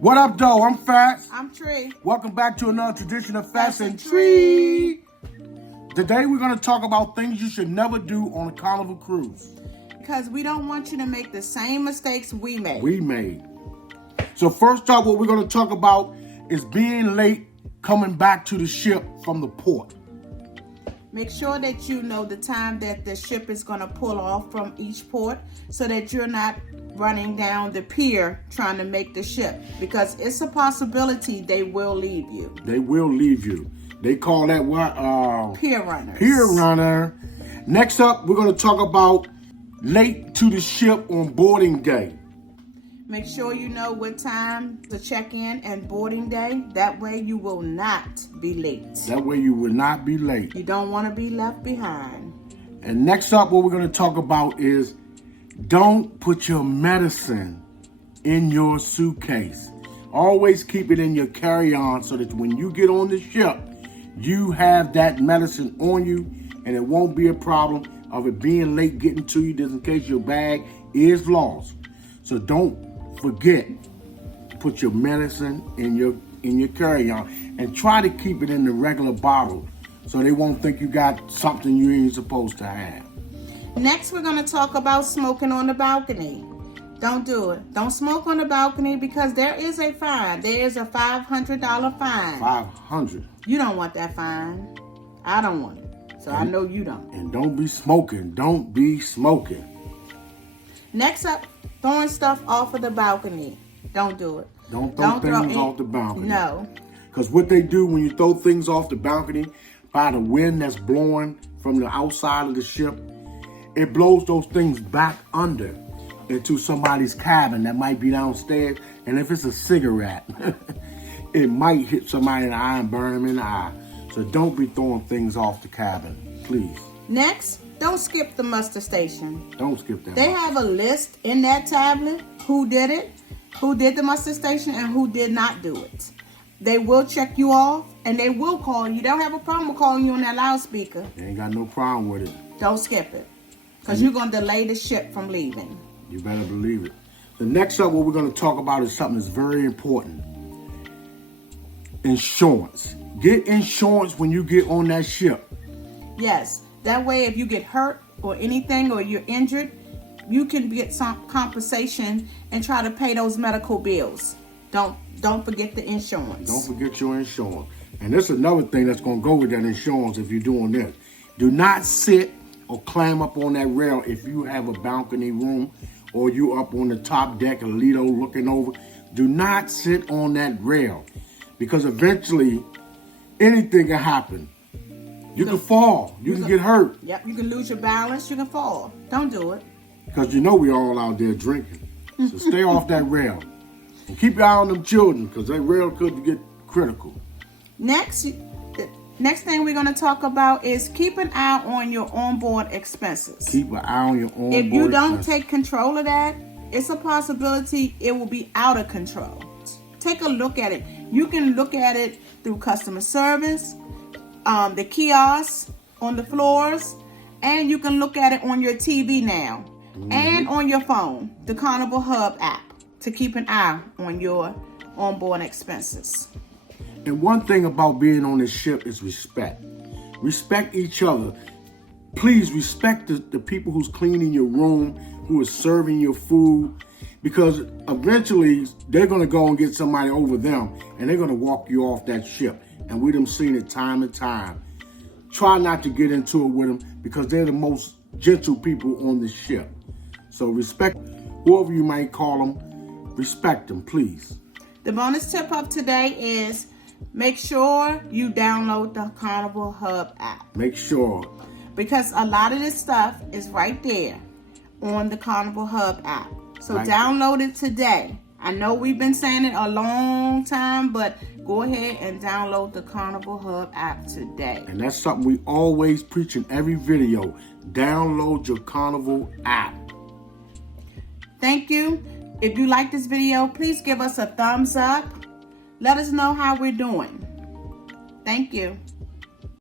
What up, though? I'm Fats. I'm Tree. Welcome back to another tradition of Fats and Tree. Today we're going to talk about things you should never do on a Carnival cruise. Because we don't want you to make the same mistakes we made. So first up, what we're going to talk about is being late coming back to the ship from the port. Make sure that you know the time that the ship is going to pull off from each port so that you're not running down the pier trying to make the ship, because it's a possibility they will leave you. They will leave you. They call that what? Pier runners. Pier runner. Next up, we're going to talk about late to the ship on boarding day. Make sure you know what time to check in and boarding day. That way you will not be late. That way you will not be late. You don't want to be left behind. And next up, what we're going to talk about is don't put your medicine in your suitcase. Always keep it in your carry-on so that when you get on the ship, you have that medicine on you and it won't be a problem of it being late getting to you, just in case your bag is lost. So don't forget to put your medicine in your carry-on and try to keep it in the regular bottle so they won't think you got something you ain't supposed to have. Next, we're going to talk about smoking on the balcony. Don't do it. Don't smoke on the balcony because there is a fine. There is a $500 fine. $500. You don't want that fine. I don't want it. So I know you don't. And don't be smoking. Don't be smoking. Next up, throwing stuff off of the balcony. Don't do it. Don't throw things off the balcony. No. Because what they do when you throw things off the balcony, by the wind that's blowing from the outside of the ship, it blows those things back under into somebody's cabin that might be downstairs. And if it's a cigarette, it might hit somebody in the eye and burn them in the eye. So don't be throwing things off the cabin, please. Next, don't skip the muster station. Don't skip that. They have a list in that tablet who did it, who did the muster station, and who did not do it. They will check you off, and they will call you. They don't have a problem with calling you on that loudspeaker. They ain't got no problem with it. Don't skip it, because you're going to delay the ship from leaving. You better believe it. The next up, what we're going to talk about is something that's very important. Insurance. Get insurance when you get on that ship. Yes. That way, if you get hurt or anything or you're injured, you can get some compensation and try to pay those medical bills. Don't forget the insurance. Don't forget your insurance. And there's another thing that's going to go with that insurance if you're doing this. Do not sit or climb up on that rail if you have a balcony room or you up on the top deck of Lido looking over. Do not sit on that rail because eventually anything can happen. You can fall. You can get hurt. Yep, you can lose your balance. You can fall. Don't do it. Because you know we all out there drinking. So stay off that rail. And keep your eye on them children because that rail could get critical. Next thing we're going to talk about is keep an eye on your onboard expenses. Keep an eye on your onboard expenses. If you don't expenses. take control of that, it's a possibility it will be out of control. Take a look at it. You can look at it through customer service, the kiosks on the floors, and you can look at it on your TV now and on your phone, the Carnival Hub app, to keep an eye on your onboard expenses. And one thing about being on this ship is respect. Respect each other. Please respect the people who's cleaning your room, who is serving your food, because eventually they're going to go and get somebody over them and they're going to walk you off that ship. And we done seen it time and time. Try not to get into it with them because they're the most gentle people on the ship. So respect whoever you might call them. Respect them, please. The bonus tip of today is make sure you download the Carnival Hub app. Make sure. Because a lot of this stuff is right there on the Carnival Hub app. So download it today. I know we've been saying it a long time, but go ahead and download the Carnival Hub app today. And that's something we always preach in every video. Download your Carnival app. Thank you. If you like this video, please give us a thumbs up. Let us know how we're doing. Thank you.